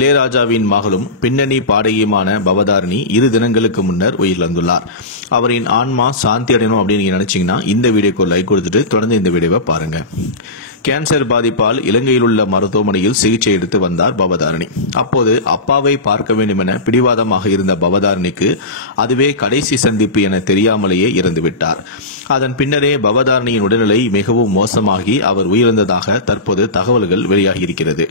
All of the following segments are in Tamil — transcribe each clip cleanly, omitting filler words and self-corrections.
இளையராஜாவின் மகளும் பின்னணி பாடகியுமான பவதாரணி 2 தினங்களுக்கு முன்னர் உயிரிழந்துள்ளார். அவரின் ஆன்மா சாந்தி அடையணும் அப்படின்னு நீங்க நினைச்சீங்கன்னா இந்த வீடியோக்கு ஒரு லைக் கொடுத்துட்டு தொடர்ந்து இந்த வீடியோவை பாருங்க. கேன்சர் பாதிப்பால் இலங்கையில் உள்ள மருத்துவமனையில் சிகிச்சை எடுத்து வந்தார் பவதாரணி. அப்போது அப்பாவை பார்க்க வேண்டும் என பிடிவாதமாக இருந்த பவதாரணிக்கு அதுவே கடைசி சந்திப்பு என தெரியாமலேயே இறந்துவிட்டார். அதன் பின்னரே பவதாரணியின் உடல்நிலை மிகவும் மோசமாகி அவர் உயிரிழந்ததாக தற்போது தகவல்கள் வெளியாகியிருக்கிறது.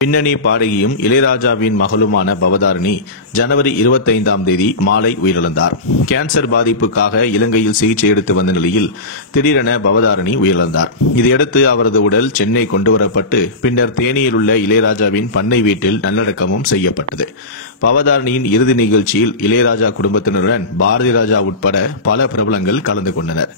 பின்னணி பாடகியும் இளையராஜாவின் மகளுமான பவதாரணி ஜனவரி 25ஆம் தேதி மாலை உயிரிழந்தார். கேன்சர் பாதிப்புக்காக இலங்கையில் சிகிச்சை எடுத்து வந்த நிலையில் திடீரென பவதாரணி உயிரிழந்தார். இதையடுத்து அவரது உடல் சென்னை கொண்டுவரப்பட்டு பின்னர் தேனியில் உள்ள இளையராஜாவின் பண்ணை வீட்டில் நல்லடக்கமும் செய்யப்பட்டது. பவதாரணியின் இறுதி நிகழ்ச்சியில் இளையராஜா குடும்பத்தினருடன் பாரதி ராஜா உட்பட பல பிரபலங்கள் கலந்து கொண்டனர்.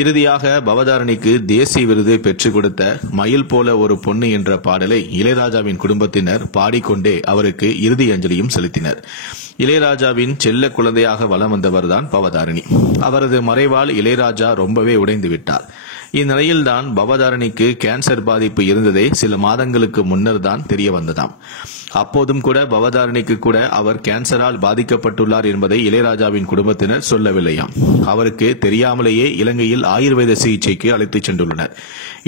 இறுதியாக பவதாரணிக்கு தேசிய விருது பெற்றுக் கொடுத்த மயில் போல ஒரு பொண்ணு என்ற பாடலை இளையராஜாவின் குடும்பத்தினர் பாடிக்கொண்டே அவருக்கு இறுதி அஞ்சலியும் செலுத்தினர். இளையராஜாவின் செல்ல குழந்தையாக வலம் வந்தவர்தான் பவதாரணி. அவரது மறைவால் இளையராஜா ரொம்பவே உடைந்து விட்டார். இந்நிலையில்தான் பவதாரணிக்கு கேன்சர் பாதிப்பு இருந்ததே சில மாதங்களுக்கு முன்னர் தான் தெரிய வந்ததாம். அப்போதும் கூட பவதாரணிக்கு கூட அவர் கேன்சரால் பாதிக்கப்பட்டுள்ளார் என்பதை இளையராஜாவின் குடும்பத்தினர் சொல்லவில்லையாம். அவருக்கு தெரியாமலேயே இலங்கையில் ஆயுர்வேத சிகிச்சைக்கு அழைத்துச் சென்றுள்ளனர்.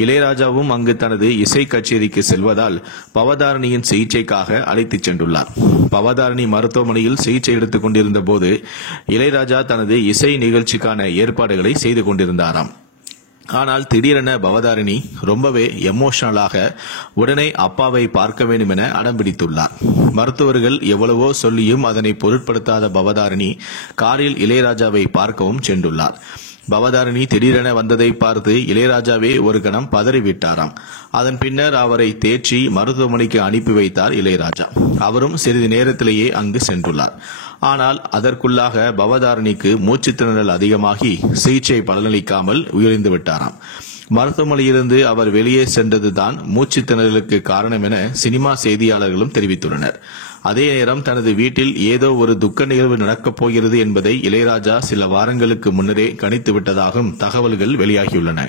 இளையராஜாவும் அங்கு தனது இசை கச்சேரிக்கு செல்வதால் பவதாரணியின் சிகிச்சைக்காக அழைத்துச் சென்றுள்ளார். பவதாரணி மருத்துவமனையில் சிகிச்சை எடுத்துக் கொண்டிருந்த போது இளையராஜா தனது இசை நிகழ்ச்சிக்கான ஏற்பாடுகளை செய்து கொண்டிருந்தாராம். ஆனால் திடீரென பவதாரணி ரொம்பவே எமோஷனலாக உடனே அப்பாவை பார்க்க வேண்டும் என அடம்பிடித்துள்ளார். மருத்துவர்கள் எவ்வளவோ சொல்லியும் அதனை பொருட்படுத்தாத பவதாரணி காரில் இளையராஜாவை பார்க்கவும் சென்றுள்ளார். பவதாரணி திடீரென வந்ததை பார்த்து இளையராஜாவே ஒரு கணம் பதறிவிட்டாராம். அதன் பின்னர் அவரை தேற்றி மருத்துவமனைக்கு அனுப்பி வைத்தார் இளையராஜா. அவரும் சிறிது நேரத்திலேயே அங்கு சென்றுள்ளார். ஆனால் அதற்குள்ளாக பவதாரணிக்கு மூச்சுத் திணறல் அதிகமாகி சிகிச்சை பலனளிக்காமல் உயிரிழந்து விட்டாராம். மருத்துவமனையிலிருந்து அவர் வெளியே சென்றதுதான் மூச்சுத் திணறலுக்கு காரணம் என சினிமா செய்தியாளர்களும் தெரிவித்துள்ளனர். அதே நேரம் தனது வீட்டில் ஏதோ ஒரு துக்க நிகழ்வு நடக்கப் போகிறது என்பதை இளையராஜா சில வாரங்களுக்கு முன்னரே கணித்து விட்டதாகவும் தகவல்கள் வெளியாகியுள்ளன.